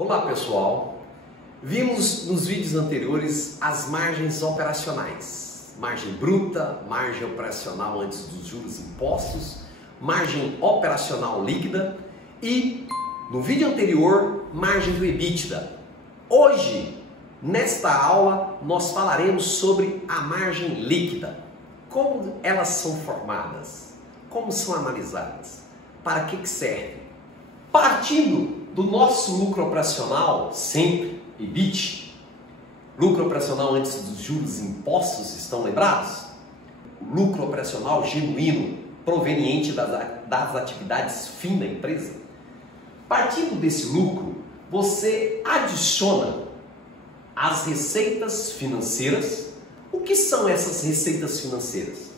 Olá pessoal, vimos nos vídeos anteriores as margens operacionais, margem bruta, margem operacional antes dos juros e impostos, margem operacional líquida e no vídeo anterior, margem do EBITDA. Hoje, nesta aula, nós falaremos sobre a margem líquida, como elas são formadas, como são analisadas, para que serve. Partindo do nosso lucro operacional, sempre EBIT, lucro operacional antes dos juros e impostos, estão lembrados? O lucro operacional genuíno, proveniente das atividades fim da empresa. Partindo desse lucro, você adiciona as receitas financeiras. O que são essas receitas financeiras?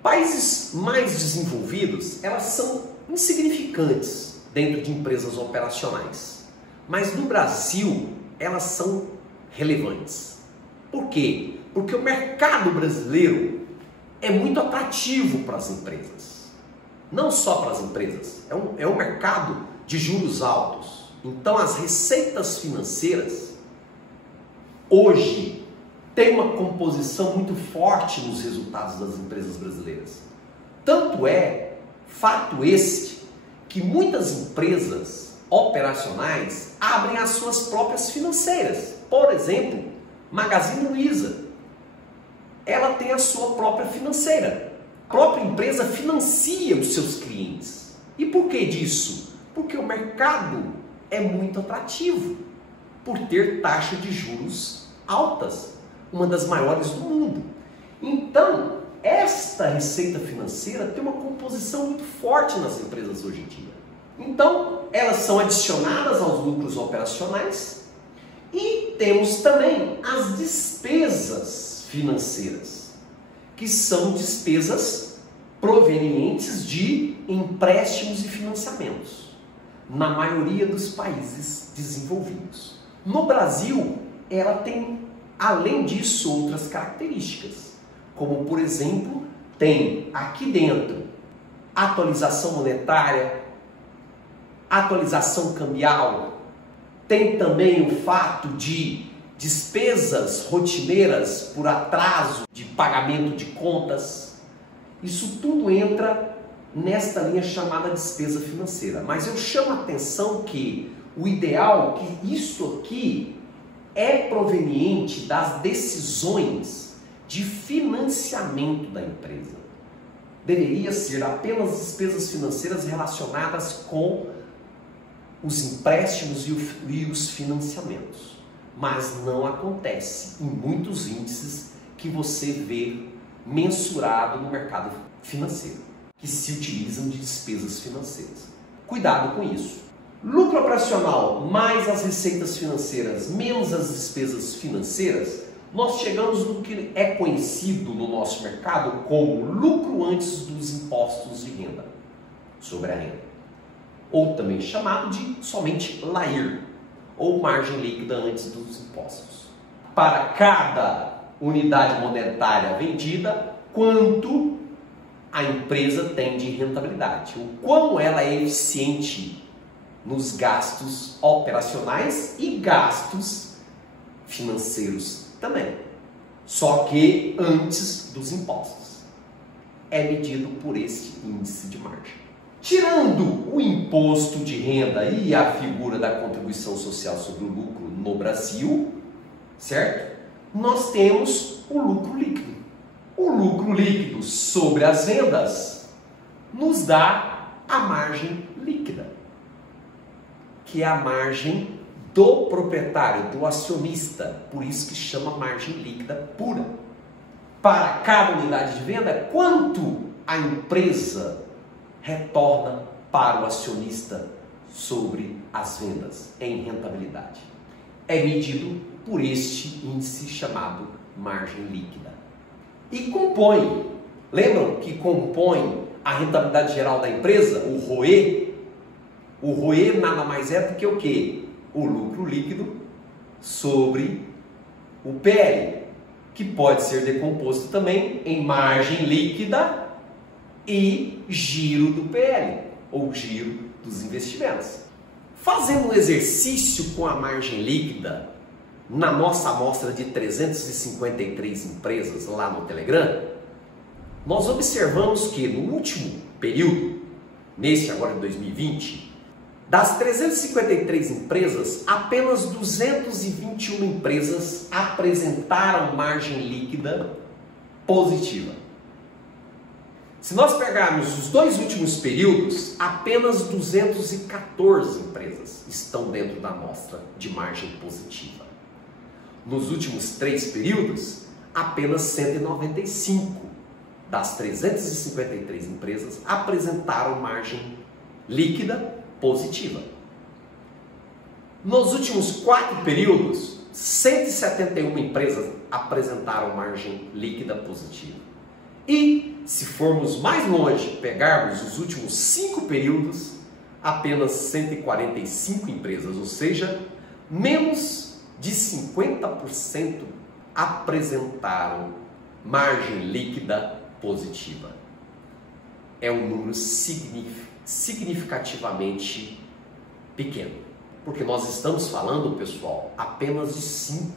Países mais desenvolvidos, elas são insignificantes dentro de empresas operacionais. Mas no Brasil, elas são relevantes. Por quê? Porque o mercado brasileiro é muito atrativo para as empresas. Não só para as empresas, é um mercado de juros altos. Então as receitas financeiras hoje têm uma composição muito forte nos resultados das empresas brasileiras. Tanto é, fato este, que muitas empresas operacionais abrem as suas próprias financeiras. Por exemplo, Magazine Luiza, ela tem a sua própria financeira. A própria empresa financia os seus clientes. E por que disso? Porque o mercado é muito atrativo, por ter taxa de juros altas, uma das maiores do mundo. Então, esta receita financeira tem uma composição muito forte nas empresas hoje em dia. Então, elas são adicionadas aos lucros operacionais e temos também as despesas financeiras, que são despesas provenientes de empréstimos e financiamentos, na maioria dos países desenvolvidos. No Brasil, ela tem, além disso, outras características, como, por exemplo, tem aqui dentro atualização monetária, atualização cambial, tem também o fato de despesas rotineiras por atraso de pagamento de contas. Isso tudo entra nesta linha chamada despesa financeira. Mas eu chamo a atenção que o ideal é que isso aqui é proveniente das decisões de financiamento da empresa. Deveria ser apenas despesas financeiras relacionadas com os empréstimos e os financiamentos. Mas não acontece em muitos índices que você vê mensurado no mercado financeiro, que se utilizam de despesas financeiras. Cuidado com isso. Lucro operacional mais as receitas financeiras menos as despesas financeiras, nós chegamos no que é conhecido no nosso mercado como lucro antes dos impostos de renda sobre a renda, ou também chamado de somente LAIR, ou margem líquida antes dos impostos. Para cada unidade monetária vendida, quanto a empresa tem de rentabilidade, o quão ela é eficiente nos gastos operacionais e gastos financeiros também, só que antes dos impostos. É medido por este índice de margem. Tirando o imposto de renda e a figura da contribuição social sobre o lucro no Brasil, certo? Nós temos o lucro líquido. O lucro líquido sobre as vendas nos dá a margem líquida, que é a margem do proprietário, do acionista, por isso que chama margem líquida pura. Para cada unidade de venda, quanto a empresa retorna para o acionista sobre as vendas em rentabilidade. É medido por este índice chamado margem líquida. E compõe, lembram que compõe a rentabilidade geral da empresa, o ROE? O ROE nada mais é do que o quê? O lucro líquido sobre o PL, que pode ser decomposto também em margem líquida e giro do PL, ou giro dos investimentos. Fazendo um exercício com a margem líquida na nossa amostra de 353 empresas lá no Telegram, nós observamos que no último período, neste agora de 2020, das 353 empresas, apenas 221 empresas apresentaram margem líquida positiva. Se nós pegarmos os dois últimos períodos, apenas 214 empresas estão dentro da amostra de margem positiva. Nos últimos 3 períodos, apenas 195 das 353 empresas apresentaram margem líquida positiva. Nos últimos 4 períodos, 171 empresas apresentaram margem líquida positiva. E, se formos mais longe, pegarmos os últimos 5 períodos, apenas 145 empresas, ou seja, menos de 50% apresentaram margem líquida positiva. É um número significativamente pequeno, porque nós estamos falando, pessoal, apenas de 5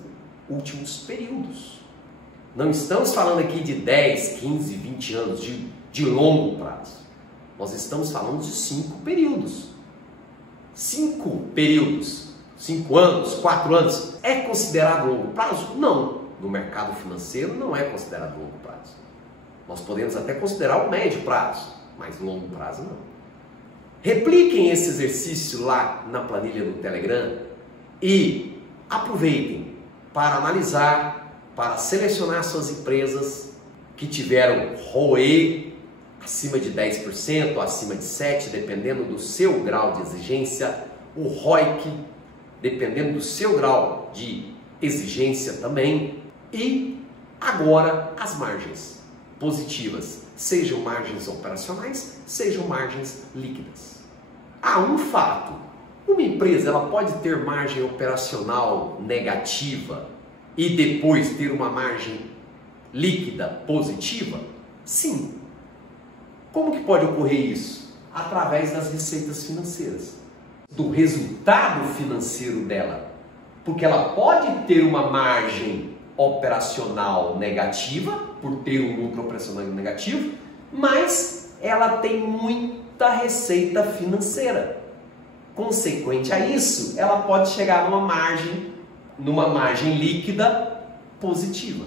últimos períodos. Não estamos falando aqui de 10, 15, 20 anos de longo prazo. Nós estamos falando de 5 períodos. 5 períodos, 5 anos, 4 anos, é considerado longo prazo? Não. No mercado financeiro não é considerado longo prazo. Nós podemos até considerar o médio prazo, mas longo prazo não. Repliquem esse exercício lá na planilha do Telegram e aproveitem para analisar, para selecionar suas empresas que tiveram ROE acima de 10%, acima de 7%, dependendo do seu grau de exigência, o ROIC, dependendo do seu grau de exigência também, e agora as margens positivas, sejam margens operacionais, sejam margens líquidas. Há um fato, uma empresa ela pode ter margem operacional negativa e depois ter uma margem líquida positiva? Sim. Como que pode ocorrer isso? Através das receitas financeiras, do resultado financeiro dela. Porque ela pode ter uma margem operacional negativa, por ter um lucro operacional negativo, mas ela tem muita receita financeira. Consequente a isso, ela pode chegar numa margem líquida positiva.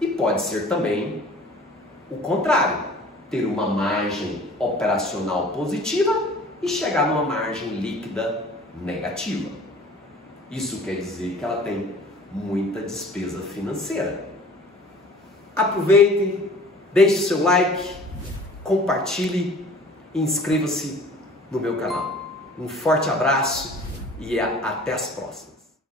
E pode ser também o contrário, ter uma margem operacional positiva e chegar numa margem líquida negativa. Isso quer dizer que ela tem muita despesa financeira. Aproveite, deixe seu like, compartilhe e inscreva-se no meu canal. Um forte abraço e até as próximas.